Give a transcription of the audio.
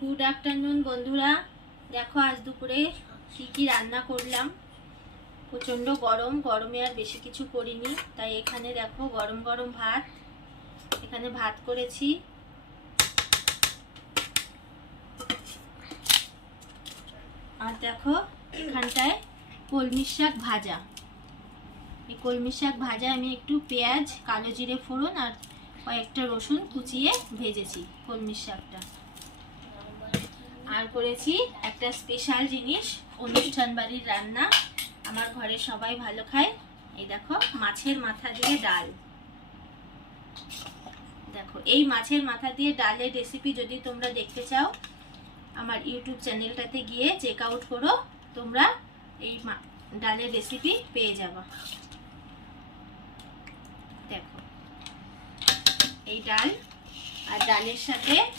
Good afternoon বন্ধুরা। দেখো আজ দুপুরে কি রান্না করলাম। প্রচণ্ড গরম, গরমে আর বেশি কিছু করিনি, তাই এখানে দেখো গরম গরম ভাত, এখানে ভাত করেছি। আর দেখো এখানটায় কলমি শাক ভাজা। এই কলমি শাক ভাজা আমি একটু পেঁয়াজ, কালো জিরে ফোড়ন আর কয়েকটা রসুন কুচিয়ে ভেজেছি কলমি শাকটা। আর করেছি একটা স্পেশাল জিনিস, অনুষ্ঠান বাড়ির রান্না, আমার ঘরে সবাই ভালো খায়। এই দেখো মাছের মাথা দিয়ে ডাল। দেখো এই মাছের মাথা দিয়ে ডালের রেসিপি যদি তোমরা দেখতে চাও, আমার ইউটিউব চ্যানেলটাতে গিয়ে চেক আউট করো, তোমরা এই ডালের রেসিপি পেয়ে যাবা। দেখো এই ডাল, আর ডালের সাথে